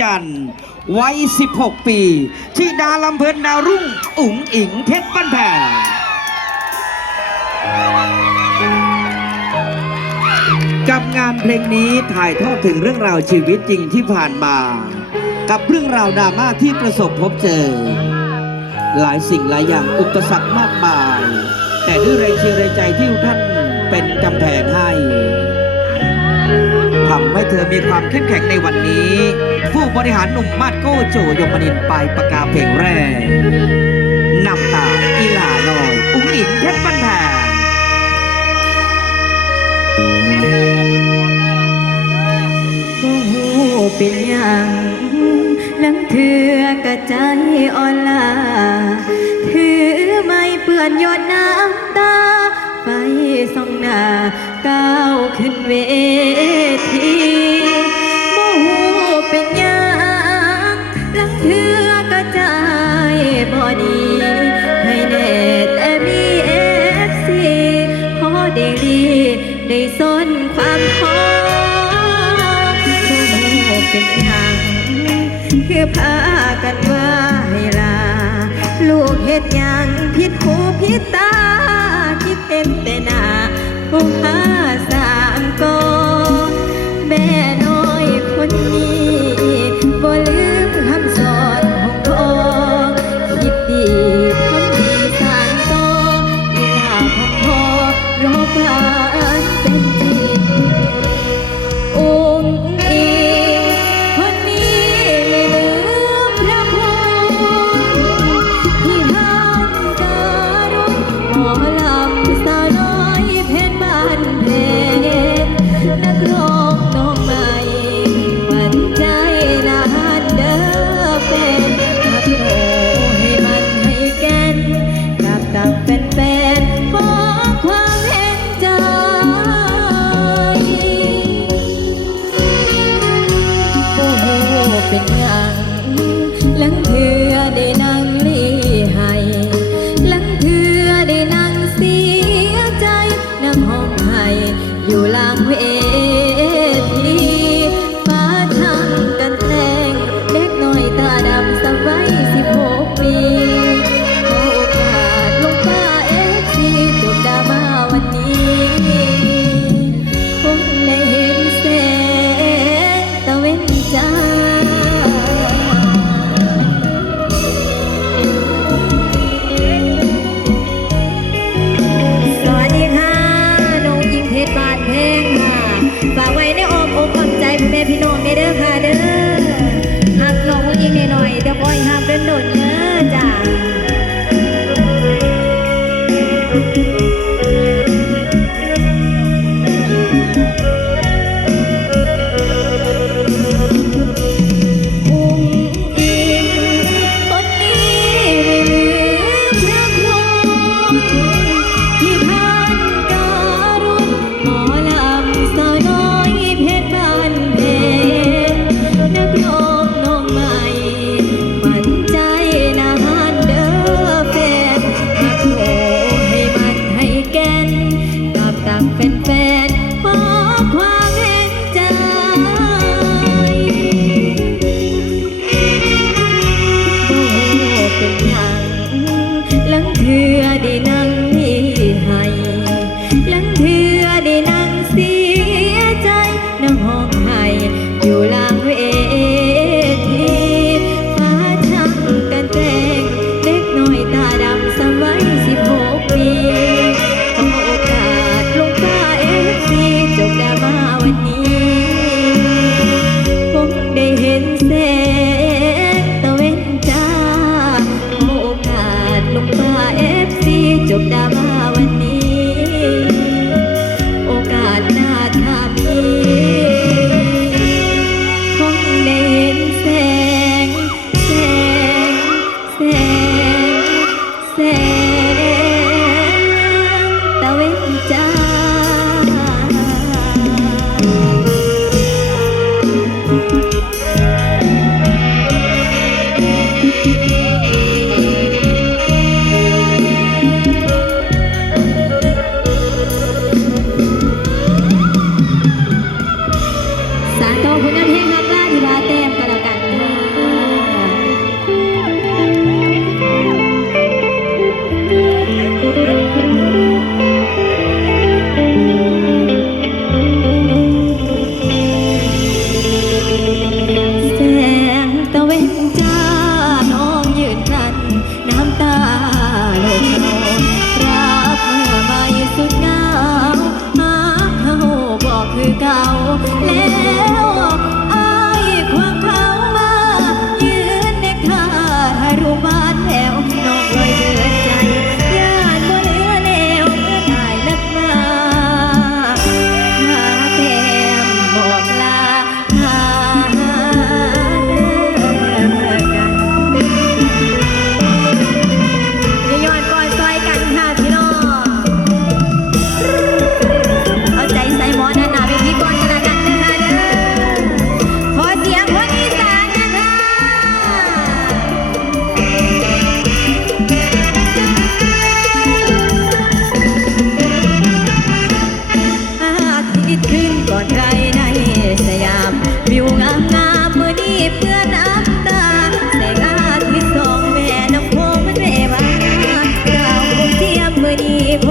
จรรย์วัย 16 ปีที่ดาลำเพลินดาวรุ่ง อุ๋งอิงเพชรบ้านแพงกับงานเพลงนี้ถ่ายทอดถึงเรื่องราวชีวิตจริงที่ผ่านมา กับเรื่องราวดราม่าที่ประสบพบเจอ หลายสิ่งหลายอย่างอุปสรรคมากมาย แต่ด้วยแรงเชียร์ใจที่ท่านเป็นกำแพงให้ทำให้เธอมีความเข้มแข็งในวันนี้ ผู้บริหารหนุ่มมาดโก้โจยมนินไปประกาศเพลงแรกนำตาอีหลาลอย อุ้งอิงเพชรปันแผงโอ้โหเป็นอยัางลังเถือกระใจอ่อนลาถือไม่เปื่อนหยดน้ำตา ไปส่องหน้าก้าวขึ้นเวที ห้องให้อยู่ลางเว അവനെ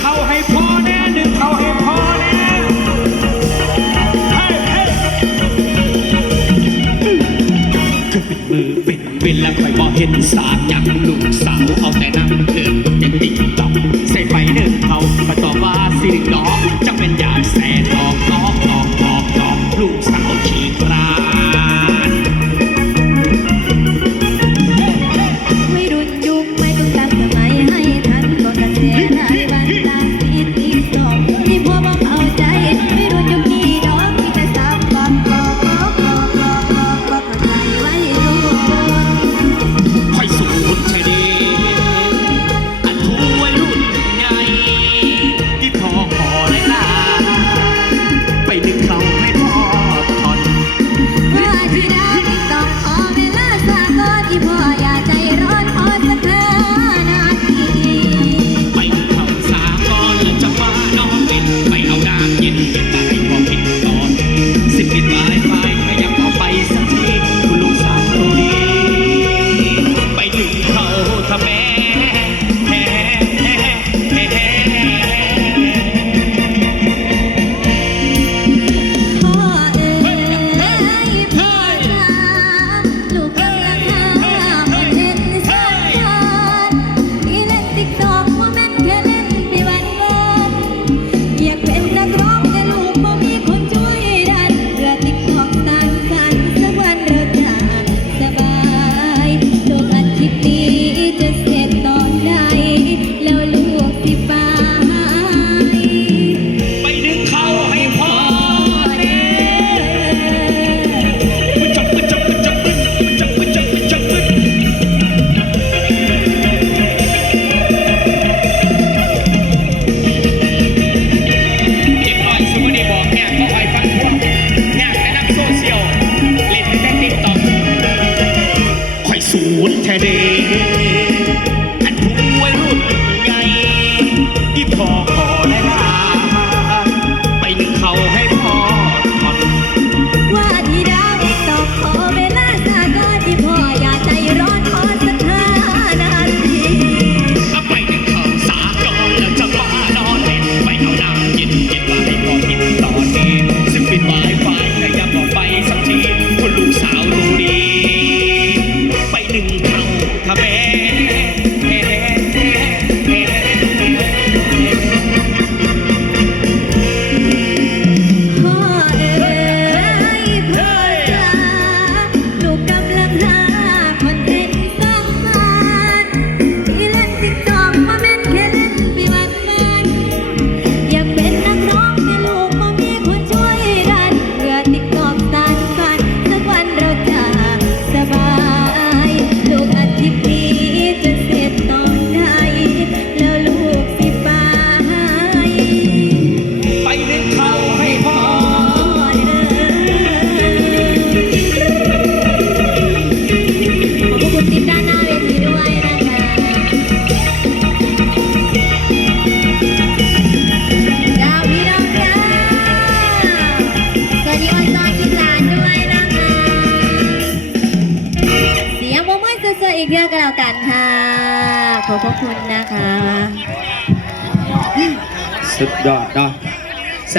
เขาให้พอแน่ดึงเขาให้พอแน่ก็ปิดมือเป็นแล้วคอยบอเห็นสาอย่างลูกสาวเอาแต่นั่งเดินเป็นติ๊กต๊อกใส่ไปเดินเขาประตอว่าสิริดอกจะเป็นอย่างแสนดอกดอกดอก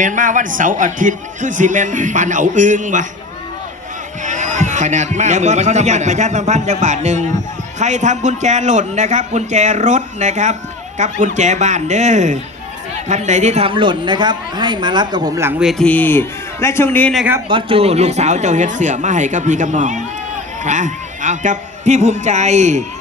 แมนมาวันเสาร์อาทิตย์ คือสีเมนปั่นเอาอึ้งวะขนาดมากเดี๋ยวก่เขาอนุญาตประชาสัมพันธ์จังบาทหนึ่งใครทำกุญแจหล่นนะครับ กุญแจรถนะครับ กับกุญแจบ้านเด้อท่านใดที่ทำหล่นนะครับ ให้มารับกับผมหลังเวที และช่วงนี้นะครับบอสจูลูกสาวเจ้าเฮ็ดเสือมาให้กับพี่กับน้องค่ะกับพี่ภูมิใจ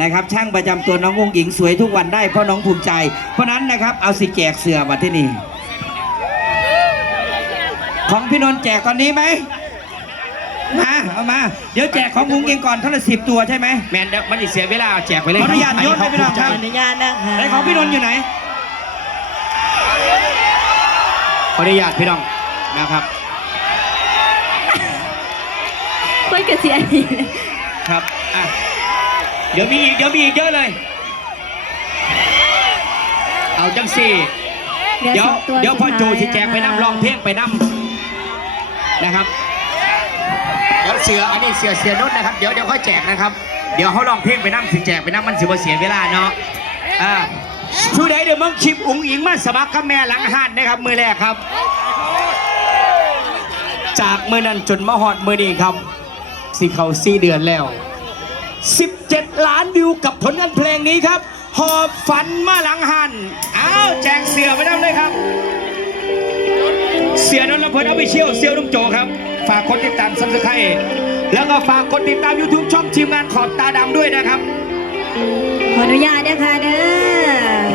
นะครับ ช่างประจำตัวน้องวงหญิงสวยทุกวันได้เพราะน้องภูมิใจ เพราะนั้นนะครับเอาสิแจกเสือมาที่นี่ ของพี่นนท์แจกตอนนี้ไหมมาเอามา เดี๋ยวแจกของกุ้งเองก่อนเท่าไหรสิบตัวใช่ไหมแมนมันอีกเสียเวลาแจกไปเลยขออนุญาตยศให้พี่นนท์ครัอบอนุญาตนะคะไหของพี่นนท์อยู่ไหน ขออนุญาตพี่น้องนะครับเพื่อนกับเสียดีกครับเดี๋ยวมีอีกเดี๋ยวมีอีกเยอะเลย เอาจังสี่ เดี๋ยวสองตัเดี๋ยวพ่อโจสิแจกไปน้ำร้องเพลงไปน้ นะครับเดี๋ยวเสืออันนี้เสือเสือนุ่นนะครับ เดี๋ยวเดี๋ยวค่อยแจกนะครับ เดี๋ยวเขาลองเพลงไปน้ำสิแจกไปน้ำมันสิบ่เสียเวลาเนาะอ่าผู้ใดเดี๋ยวมึงคลิปอุ๋งอิงมาสมัครกับแม่หลังห้านนะครับ มือแรกครับ จากมือนั้นจนมาหอดมือนี้ครับสิเขาสี่เดือนแล้ว 17 ล้านวิวกับผลงานเพลงนี้ครับ หอบฝันมาหลังหันอ้าวแจกเสือไปน้ำเลยครับ เสียนนท์ลำเพลินเอาไปเชี่ยวเซียวนุ่มโจครับ ฝากกดติดตามซับสไครต์แล้วก็ฝากกดติดตาม YouTube ช่องทีมงานขอบตาดำด้วยนะครับ ขออนุญาตนะคะเด้อ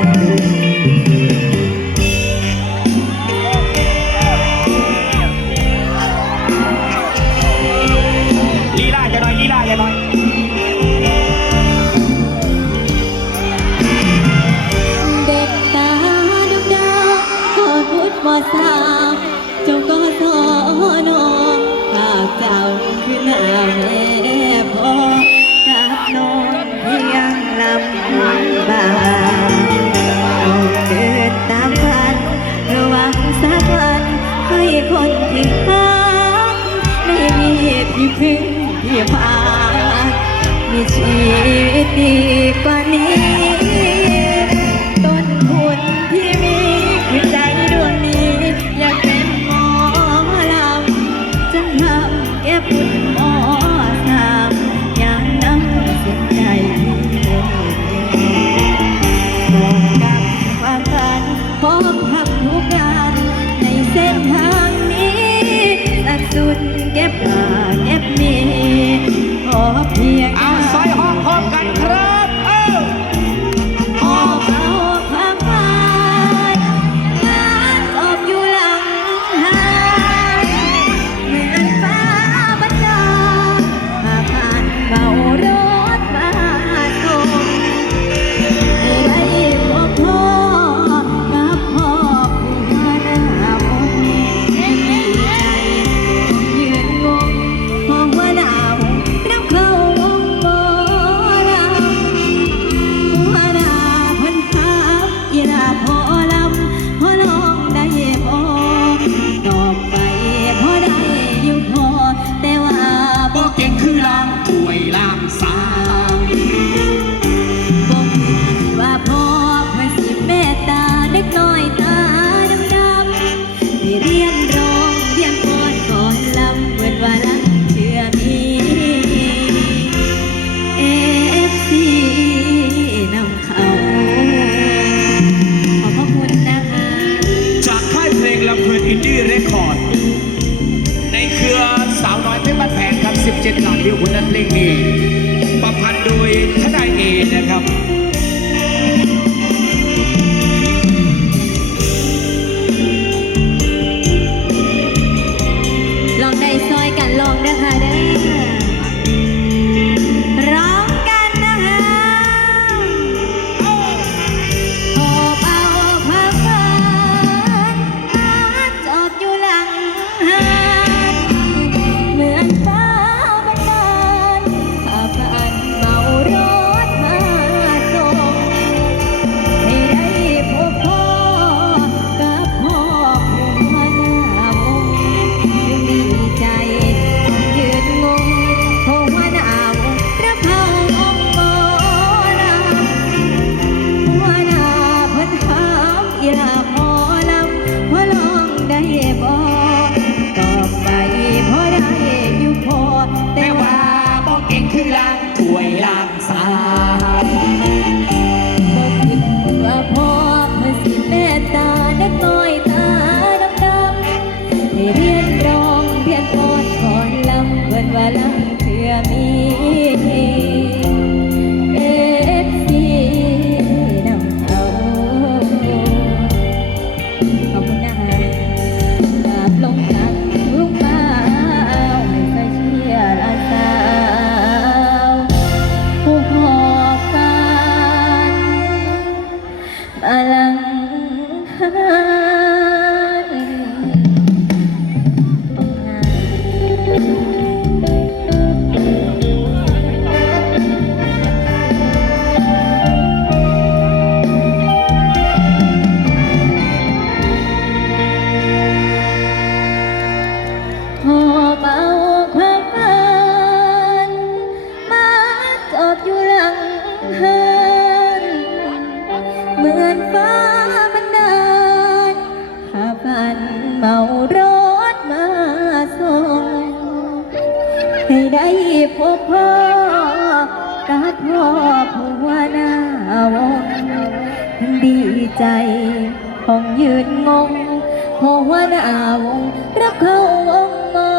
วหน้าวงรับเข้าวงหมอ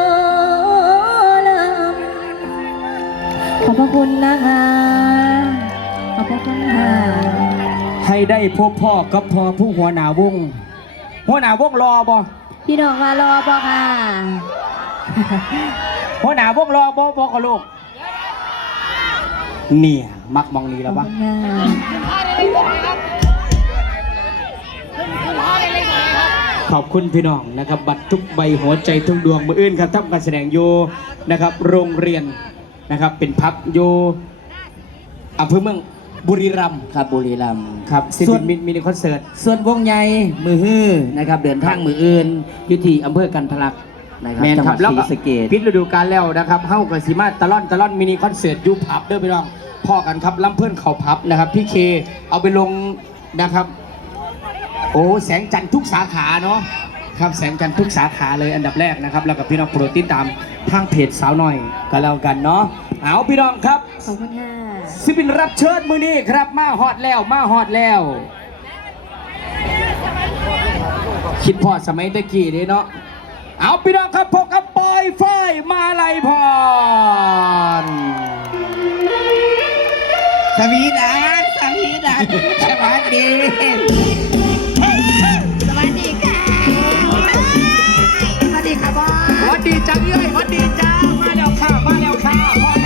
ลำขอบพระคุณนะคะ ขอบพระคุณค่ะให้ได้พบพ่อกับพ่อผู้หัวหน้าวง หัวหน้าวงรอบ่พี่น้องมารอบ่ค่ะ หัวหน้าวงรอบ่บ่กับลูกเนี่ย มักมองนี้ขแล้อบวคุวะ ณค่ะ ขอบคุณพี่น้องนะครับ บัตรทุกใบหัวใจทุกดวงมืออื่นครับทำการแสดงโยนะครับ โรงเรียนนะครับ เป็นพับโยอำเภอเมืองบุรีรัมย์ครับบุรีรัมย์ครับซิส่บิวนนมิมินิคอนเสิร์ต ส่วนวงใหญ่มือฮื้อนะครับ เดินทางมืออื่นอยู่ที่อำเภอกันทะลักนะครับแมนจังหครัวับดแล้วศรีก็สะเกษ พิษฤดูกาลแล้วนะครับเฮ้ากับสีมาตะล่อนตะล่อนมินิคอนเสิร์ตอยูพับเด้อพี่น้องพ่อกันครับล้ำเพื่อนเขาพับนะครับ พี่เคเอาไปลงนะครับโอ้แสงจันทร์ทุกสาขาเนาะครับแสงจันทร์ทุกสาขาเลยอันดับแรกนะครับ แล้วกับพี่น้องโปรดติดตามทางเพจสาวหน่อยก็แล้วกันเนาะเอาพี่น้องครับขอบคุณค่ะศิลปินรับเชิญมือนี้ครับมาฮอดแล้วมาฮอดแล้ว คิดพอดสมัยตะกี้นี่เนาะเอาพี่น้องครับพบกับปอยฝ้ายมาลัยพรสวีดัสสวีดัสสวัสดี ดีจังเลยฮอตดีจัง